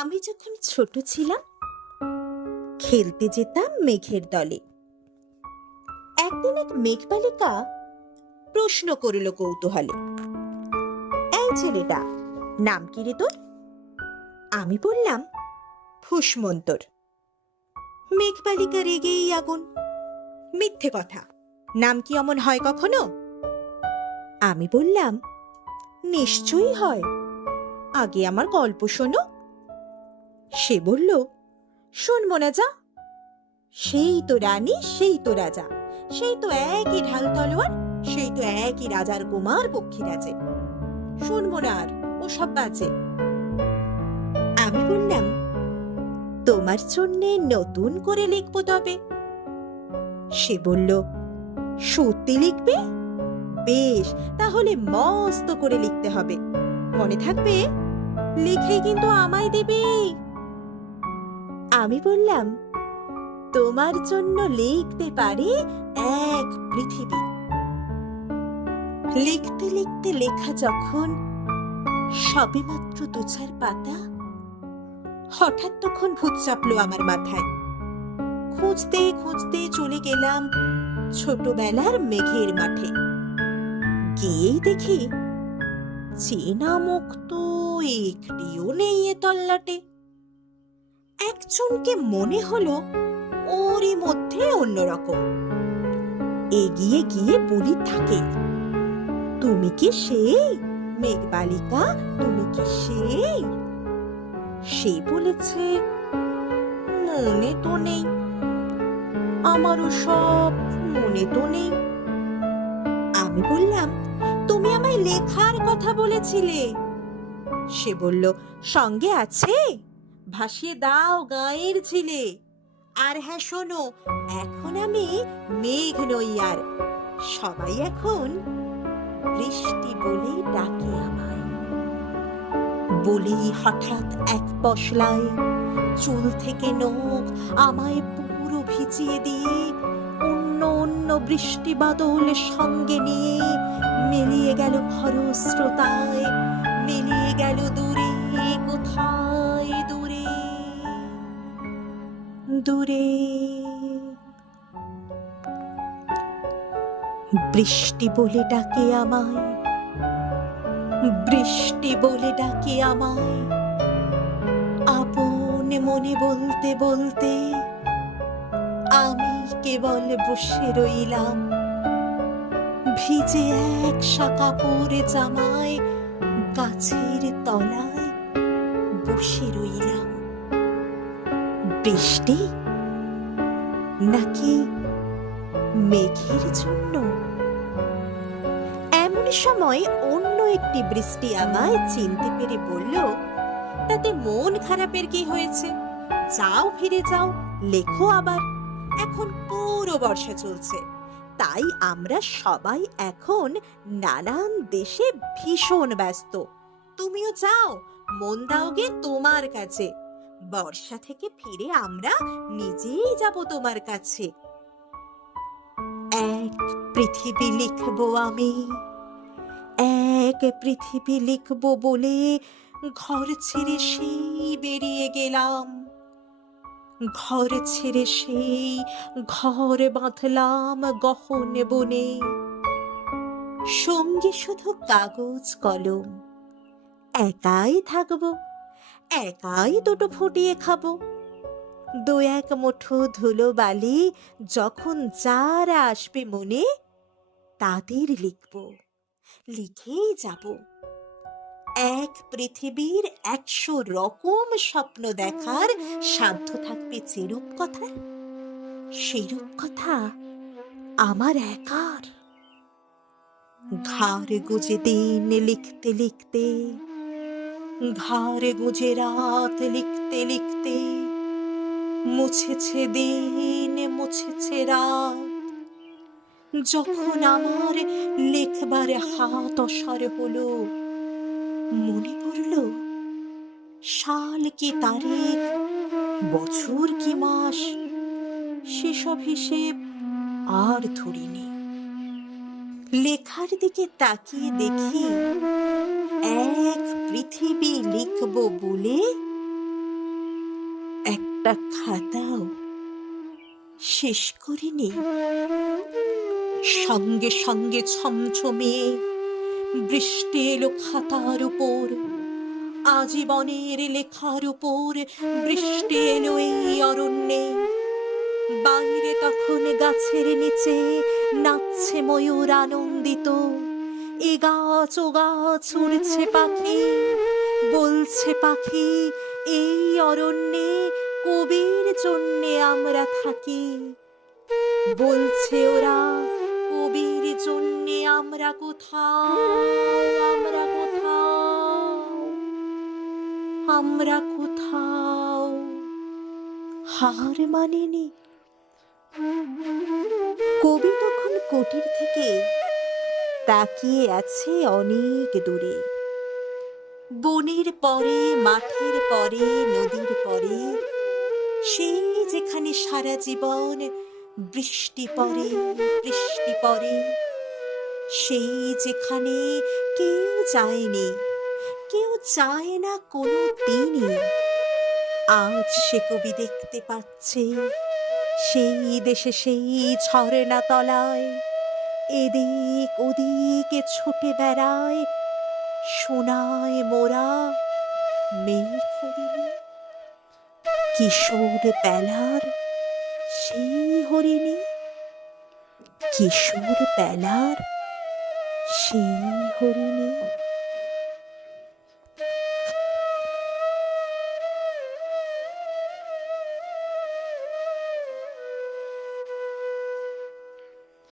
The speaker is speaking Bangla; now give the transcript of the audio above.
আমি যখন ছোট ছিলাম খেলতে যেতাম মেঘের দলে। একদিন এক মেঘবালিকা প্রশ্ন করিল কৌতূহলে, এই ছেলেটা, নাম কি রে তোর? আমি বললাম, ফুসমন্তর। মেঘবালিকা রেগেই আগুন, মিথ্যে কথা, নাম কি অমন হয় কখনো? আমি বললাম, নিশ্চয়ই হয়, আগে আমার গল্প শোনো। সে বলল, শুনবো না যা, সেই তো রানী, সেই তো রাজা, সেই তো একই ঢাল তলোয়ার, সেই তো একই রাজার কুমার পক্ষীরাজে, শুনবো না আর, ও সব বাজে। আমি বললাম, তোমার জন্য নতুন করে লিখবো তবে। সে বলল, সত্যি লিখবে? বেশ, তাহলে মস্ত করে লিখতে হবে, মনে থাকবে, লিখে কিন্তু আমায় দেবে। আমি বললাম, তোমার জন্য লিখতে পারি এক পৃথিবী। লিখতে লিখতে লেখা যখন সবেমাত্র ২-৪ পাতা, হঠাৎ তখন ভূত চাপলো আমার মাথায়। খুঁজতে খুঁজতে চলে গেলাম ছোটবেলার মেঘের মাঠে। গিয়েই দেখি চেনা মুখ তো একটিও নেই এ তল্লাটে। একজনকে মনে হলো ওরই মধ্যে অন্যরকম। এগিয়ে গিয়ে বলি থাকে, তুমি কি সেই মেঘবালিকা? তুমি কি সেই? সে বলেছে, মনে তো নেই, আমারও সব মনে তো নেই। আমি বললাম, তুমি আমায় লেখার কথা বলেছিলে। সে বলল, সঙ্গে আছে, ভাসিয়ে দাও গায়ের ঝিলে। আর হ্যাঁ শোনো, এখন আমি মেঘ নই আর, সবাই এখন বৃষ্টি বলে ডাকে আমায়। বলেই হঠাৎ এক পশলায় চুল থেকে নখ আমায় পুরো ভিজিয়ে দিয়ে অন্য অন্য বৃষ্টি বাদল সঙ্গে নিয়ে মিলিয়ে গেল খরস্রোতায়, মিলিয়ে গেল দূরে, কোথায় দূরে দূরে। বৃষ্টি বলে ডাকে আমায়, বৃষ্টি বলে ডাকে আমায়, আপন মনে বলতে বলতে আমি কেবল বসে রইলাম। ভিজে এক কাপড় জামায় গাছের তলায় বসে রইলাম। বৃষ্টি নাকি মেঘের জন্য? এমন সময় অন্য একটি বৃষ্টি আমায় চিনতে পেরে বলল, তাতে মন খারাপের কি হয়েছে? যাও, ফিরে যাও, লেখো আবার। এখন পুরো বর্ষা চলছে, তাই আমরা সবাই এখন নানান দেশে ভীষণ ব্যস্ত। তুমিও যাও, মন দাওগে তোমার কাছে। বর্ষা থেকে ফিরে আমরা নিজেই যাব তোমার কাছে। এক পৃথিবী লিখবো আমি, এক পৃথিবী লিখবো বলে ঘর ছেড়ে সেই বেরিয়ে গেলাম। ঘর ছেড়ে সেই ঘর বাঁধলাম গহন বনে। সঙ্গে শুধু কাগজ কলম, একাই থাকবো, একাই দুটো ফুটিয়ে খাবো। ২-১ মুঠো ধুলো বালি যখন যারা আসবে মনে, তাদের লিখবো, লিখেই যাব। এক পৃথিবীর ১০০ রকম স্বপ্ন দেখার সাধ্য থাকবে যেরূপ কথা, সেরূপ কথা আমার একার। ঘাড় গুজে দিন লিখতে লিখতে, ঘাড় গুজে রাত লিখতে লিখতে, মুছেছে দিন, মুছেছে রাত। যখন আমার লেখবার হাত অসার হলো, মনে পড়ল সাল কি তারিখ, বছর কি মাস, সেসব হিসেব আর ধরিনি। লেখার দিকে তাকিয়ে দেখি এক পৃথিবী লিখব বলে একটা খাতাও শেষ করিনি। সঙ্গে সঙ্গে ছমছমিয়ে বৃষ্টি এলো খাতার উপর, আজীবনের লেখার উপর বৃষ্টি এলো এই অরণ্যে। বাইরে তখন গাছের নিচে নাচছে ময়ূর আনন্দিত, এ গাছ ও গাছ উড়ছে পাখি, বলছে পাখি এই অরণ্যে কবির জন্যে আমরা থাকি। বলছে ওরা কবির জন্যে আমরা কোথাও, আমরা কোথাও, আমরা কোথাও হার মানিনি। কবি তখন কুটির থেকে তাকিয়ে আছে অনেক দূরে। বনের পরে, মাঠের পরে, নদীর পরে, সেই যেখানে সারা জীবন বৃষ্টি পড়ে, বৃষ্টি পড়ে, সেই যেখানে কেউ যায়নি, কেউ যায় না কোনো দিনই। আজ সে কবি দেখতে পাচ্ছে সেই দেশে, সেই ঝর্ণা তলায় এদিক ওদিকে ছুটে বেড়ায় সোনায় মোরা মেঘ হরিণী। কিশোর বেলার সেই হরিণী, কিশোর বেলার সেই হরিণী।